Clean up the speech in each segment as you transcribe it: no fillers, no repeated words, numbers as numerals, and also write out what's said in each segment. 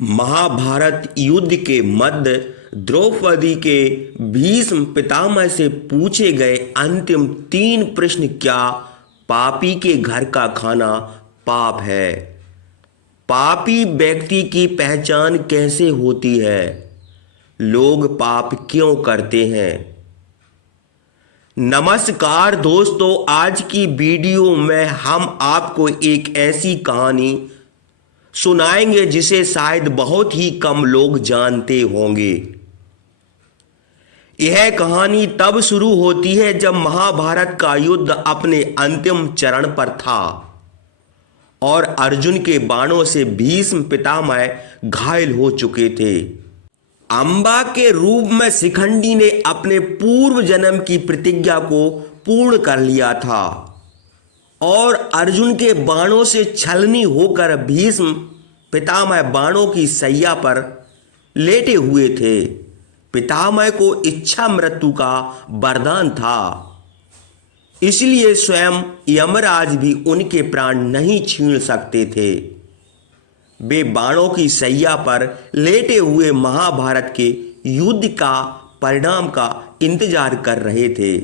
महाभारत युद्ध के मध्य द्रौपदी के भीष्म पितामह से पूछे गए अंतिम 3 प्रश्न। क्या पापी के घर का खाना पाप है? पापी व्यक्ति की पहचान कैसे होती है? लोग पाप क्यों करते हैं? नमस्कार दोस्तों, आज की वीडियो में हम आपको एक ऐसी कहानी सुनाएंगे जिसे शायद बहुत ही कम लोग जानते होंगे। यह कहानी तब शुरू होती है जब महाभारत का युद्ध अपने अंतिम चरण पर था और अर्जुन के बाणों से भीष्म पितामह घायल हो चुके थे। अंबा के रूप में शिखंडी ने अपने पूर्व जन्म की प्रतिज्ञा को पूर्ण कर लिया था और अर्जुन के बाणों से छलनी होकर भीष्म पितामह बाणों की सैया पर लेटे हुए थे। पितामह को इच्छा मृत्यु का वरदान था, इसलिए स्वयं यमराज भी उनके प्राण नहीं छीन सकते थे। वे बाणों की सैया पर लेटे हुए महाभारत के युद्ध का परिणाम का इंतजार कर रहे थे।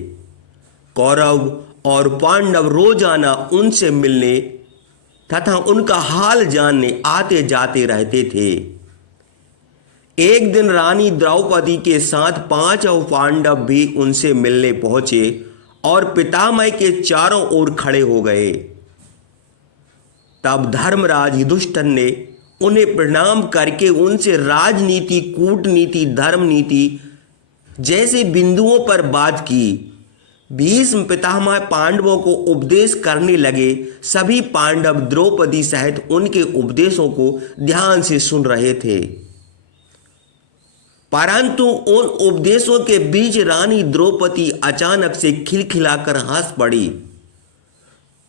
कौरव और पांडव रोजाना उनसे मिलने तथा उनका हाल जानने आते जाते रहते थे। एक दिन रानी द्रौपदी के साथ 5 पांडव भी उनसे मिलने पहुंचे और पितामह के चारों ओर खड़े हो गए। तब धर्मराज युधिष्ठिर ने उन्हें प्रणाम करके उनसे राजनीति, कूटनीति, धर्मनीति जैसे बिंदुओं पर बात की। भीष्म पितामह पांडवों को उपदेश करने लगे। सभी पांडव द्रौपदी सहित उनके उपदेशों को ध्यान से सुन रहे थे, परंतु उन उपदेशों के बीच रानी द्रौपदी अचानक से खिलखिलाकर हंस पड़ी।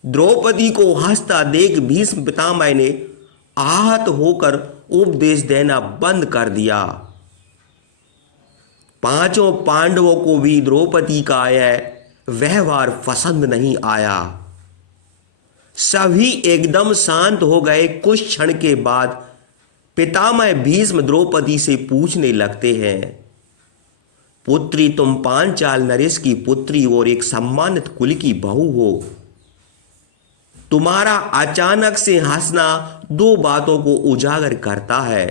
द्रौपदी को हंसता देख भीष्म पितामह ने आहत होकर उपदेश देना बंद कर दिया। 5 पांडवों को भी द्रौपदी का यह व्यवहार पसंद नहीं आया। सभी एकदम शांत हो गए। कुछ क्षण के बाद पितामह भीष्म द्रौपदी से पूछने लगते हैं, पुत्री, तुम पांचाल नरेश की पुत्री और एक सम्मानित कुल की बहू हो। तुम्हारा अचानक से हंसना 2 बातों को उजागर करता है।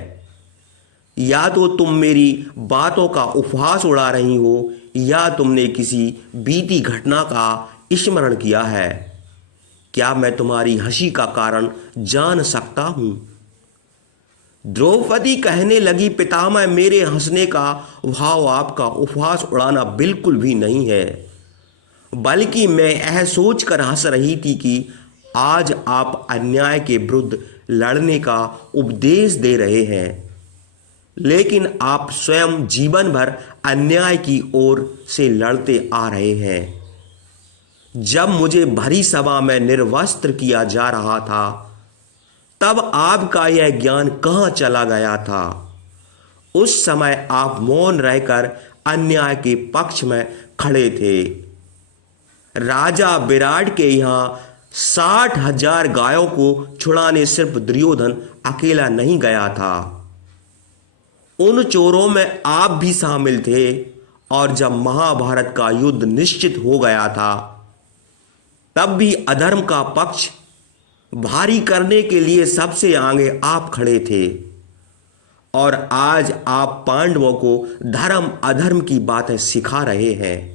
या तो तुम मेरी बातों का उपहास उड़ा रही हो या तुमने किसी बीती घटना का स्मरण किया है। क्या मैं तुम्हारी हंसी का कारण जान सकता हूं? द्रौपदी कहने लगी, पितामह, मेरे हंसने का भाव आपका उपहास उड़ाना बिल्कुल भी नहीं है, बल्कि मैं यह सोचकर हंस रही थी कि आज आप अन्याय के विरुद्ध लड़ने का उपदेश दे रहे हैं, लेकिन आप स्वयं जीवन भर अन्याय की ओर से लड़ते आ रहे हैं। जब मुझे भरी सभा में निर्वस्त्र किया जा रहा था, तब आपका यह ज्ञान कहां चला गया था? उस समय आप मौन रहकर अन्याय के पक्ष में खड़े थे। राजा विराट के यहां 60,000 गायों को छुड़ाने सिर्फ दुर्योधन अकेला नहीं गया था। उन चोरों में आप भी शामिल थे और जब महाभारत का युद्ध निश्चित हो गया था, तब भी अधर्म का पक्ष भारी करने के लिए सबसे आगे आप खड़े थे। और आज आप पांडवों को धर्म अधर्म की बातें सिखा रहे हैं।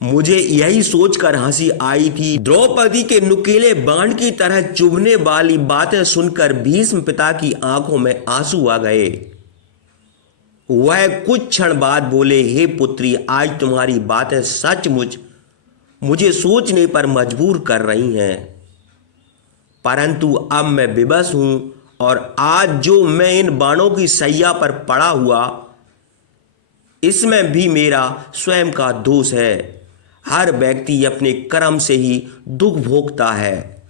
मुझे यही सोचकर हंसी आई थी। द्रौपदी के नुकीले बाण की तरह चुभने वाली बातें सुनकर भीष्म पिता की आंखों में आंसू आ गए। वह कुछ क्षण बाद बोले, हे पुत्री, आज तुम्हारी बातें सचमुच मुझे सोचने पर मजबूर कर रही हैं, परंतु अब मैं विवश हूं और आज जो मैं इन बाणों की सैया पर पड़ा हुआ, इसमें भी मेरा स्वयं का दोष है। हर व्यक्ति अपने कर्म से ही दुख भोगता है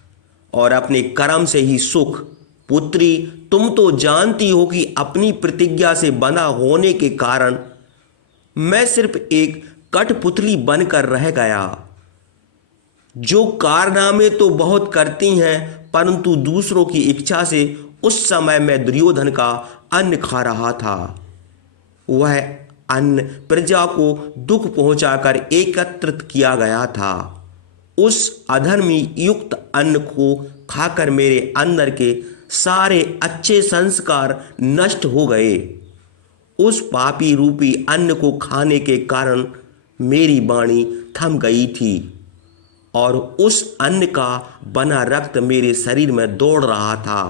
और अपने कर्म से ही सुख। पुत्री, तुम तो जानती हो कि अपनी प्रतिज्ञा से बंधा होने के कारण मैं सिर्फ एक कठपुतली बनकर रह गया, जो कारनामे तो बहुत करती हैं, परंतु दूसरों की इच्छा से उस समय मैं दुर्योधन का अन्न खा रहा था। वह अन्न प्रजा को दुख पहुंचाकर एकत्रित किया गया था। उस अधर्मी युक्त अन्न को खाकर मेरे अंदर के सारे अच्छे संस्कार नष्ट हो गए। उस पापी रूपी अन्न को खाने के कारण मेरी वाणी थम गई थी और उस अन्न का बना रक्त मेरे शरीर में दौड़ रहा था,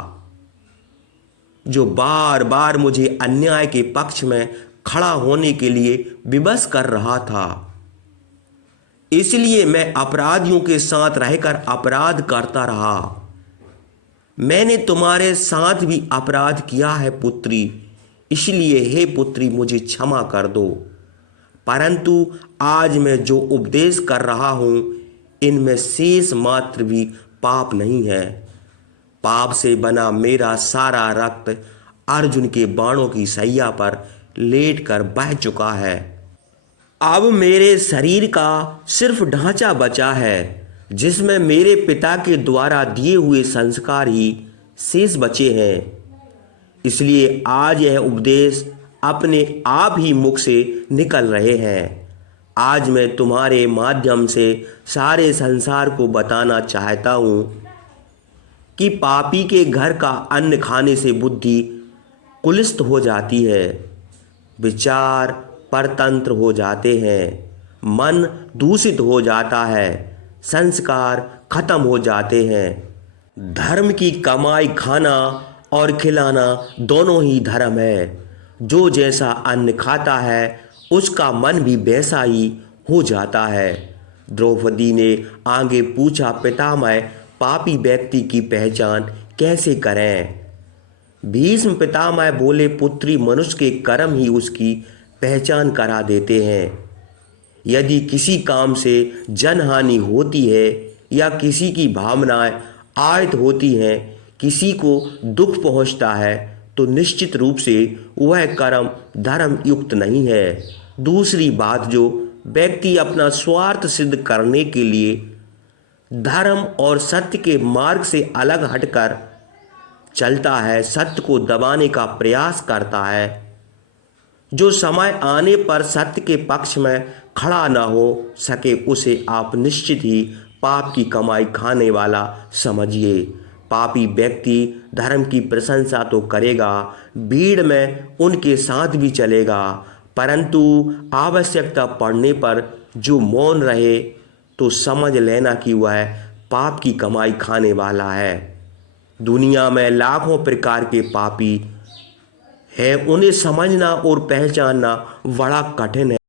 जो बार बार मुझे अन्याय के पक्ष में खड़ा होने के लिए विवश कर रहा था। इसलिए मैं अपराधियों के साथ रहकर अपराध करता रहा। मैंने तुम्हारे साथ भी अपराध किया है पुत्री, इसलिए हे पुत्री मुझे क्षमा कर दो। परंतु आज मैं जो उपदेश कर रहा हूं, इनमें शेष मात्र भी पाप नहीं है। पाप से बना मेरा सारा रक्त अर्जुन के बाणों की सैया पर लेटकर बह चुका है। अब मेरे शरीर का सिर्फ ढांचा बचा है, जिसमें मेरे पिता के द्वारा दिए हुए संस्कार ही शेष बचे हैं। इसलिए आज यह उपदेश अपने आप ही मुख से निकल रहे हैं। आज मैं तुम्हारे माध्यम से सारे संसार को बताना चाहता हूँ कि पापी के घर का अन्न खाने से बुद्धि कुलिष्ठ हो जाती है, विचार परतंत्र हो जाते हैं, मन दूषित हो जाता है, संस्कार खत्म हो जाते हैं। धर्म की कमाई खाना और खिलाना दोनों ही धर्म है। जो जैसा अन्न खाता है उसका मन भी वैसा ही हो जाता है। द्रौपदी ने आगे पूछा, पितामह पापी व्यक्ति की पहचान कैसे करें? भीष्म पितामह बोले, पुत्री मनुष्य के कर्म ही उसकी पहचान करा देते हैं। यदि किसी काम से जनहानि होती है या किसी की भावनाएं आहत होती हैं, किसी को दुख पहुंचता है, तो निश्चित रूप से वह कर्म धर्म युक्त नहीं है। दूसरी बात, जो व्यक्ति अपना स्वार्थ सिद्ध करने के लिए धर्म और सत्य के मार्ग से अलग हटकर चलता है, सत्य को दबाने का प्रयास करता है, जो समय आने पर सत्य के पक्ष में खड़ा न हो सके, उसे आप निश्चित ही पाप की कमाई खाने वाला समझिए। पापी व्यक्ति धर्म की प्रशंसा तो करेगा, भीड़ में उनके साथ भी चलेगा, परंतु आवश्यकता पड़ने पर जो मौन रहे तो समझ लेना कि वह पाप की कमाई खाने वाला है। दुनिया में लाखों प्रकार के पापी हैं, उन्हें समझना और पहचानना बड़ा कठिन है।